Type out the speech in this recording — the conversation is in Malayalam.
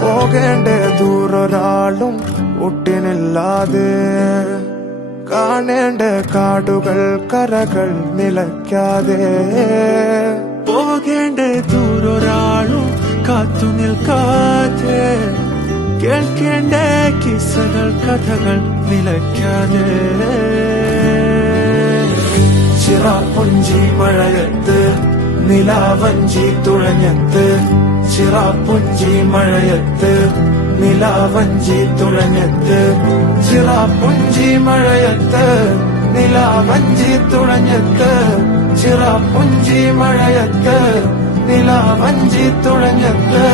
പോകേണ്ട ദൂരൊരാളും ഒട്ടിനില്ലാതെ, കാണേണ്ട കാടുകൾ കരകൾ നിലയ്ക്കാതെ, പോകേണ്ട ദൂരൊരാളും കാത്തു നിൽക്കാതെ, കേൾക്കേണ്ട കിസ്സകൾ കഥകൾ നിലയ്ക്കാതെ. ചിറാപ്പുഞ്ചി മഴയത്ത് നിലാവഞ്ചി തുഴഞ്ഞത്ത്, ചിറാപ്പുഞ്ചി മഴയത്ത് നിലാവഞ്ചി തുഴഞ്ഞത്ത്, ചിറാപ്പുഞ്ചി മഴയത്ത് നിലാവഞ്ചി തുഴഞ്ഞത്ത്, ചിറാപ്പുഞ്ചി മഴയത്ത് നിലാവഞ്ചി തുഴഞ്ഞത്ത്.